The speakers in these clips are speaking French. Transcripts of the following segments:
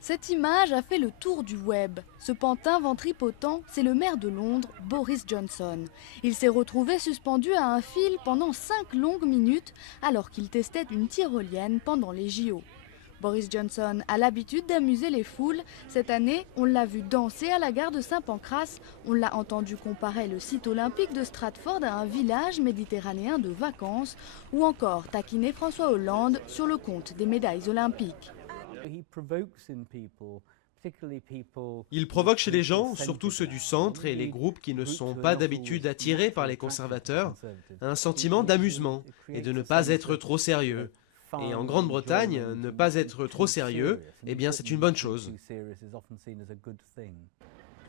Cette image a fait le tour du web. Ce pantin ventripotent, c'est le maire de Londres, Boris Johnson. Il s'est retrouvé suspendu à un fil pendant 5 longues minutes alors qu'il testait une tyrolienne pendant les JO. Boris Johnson a l'habitude d'amuser les foules. Cette année, on l'a vu danser à la gare de Saint-Pancras. On l'a entendu comparer le site olympique de Stratford à un village méditerranéen de vacances ou encore taquiner François Hollande sur le compte des médailles olympiques. Il provoque chez les gens, surtout ceux du centre et les groupes qui ne sont pas d'habitude attirés par les conservateurs, un sentiment d'amusement et de ne pas être trop sérieux. Et en Grande-Bretagne, ne pas être trop sérieux, eh bien c'est une bonne chose.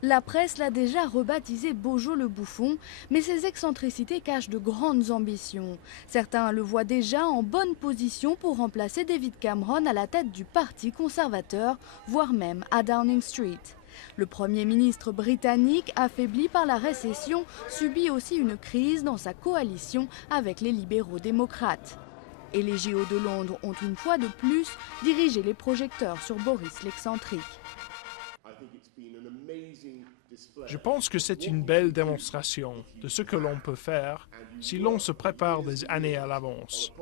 La presse l'a déjà rebaptisé Bojo le bouffon, mais ses excentricités cachent de grandes ambitions. Certains le voient déjà en bonne position pour remplacer David Cameron à la tête du Parti conservateur, voire même à Downing Street. Le Premier ministre britannique, affaibli par la récession, subit aussi une crise dans sa coalition avec les libéraux démocrates. Et les JO de Londres ont une fois de plus dirigé les projecteurs sur Boris l'excentrique. Je pense que c'est une belle démonstration de ce que l'on peut faire si l'on se prépare des années à l'avance.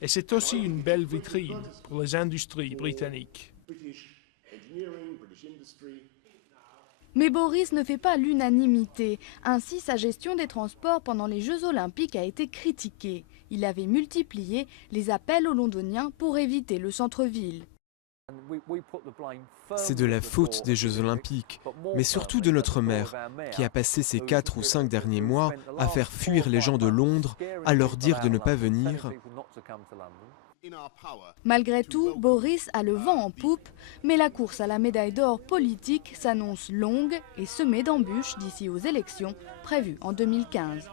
Et c'est aussi une belle vitrine pour les industries britanniques. Mais Boris ne fait pas l'unanimité. Ainsi, sa gestion des transports pendant les Jeux Olympiques a été critiquée. Il avait multiplié les appels aux Londoniens pour éviter le centre-ville. C'est de la faute des Jeux Olympiques, mais surtout de notre maire, qui a passé ces 4 ou 5 derniers mois à faire fuir les gens de Londres, à leur dire de ne pas venir. Malgré tout, Boris a le vent en poupe, mais la course à la médaille d'or politique s'annonce longue et semée d'embûches d'ici aux élections prévues en 2015.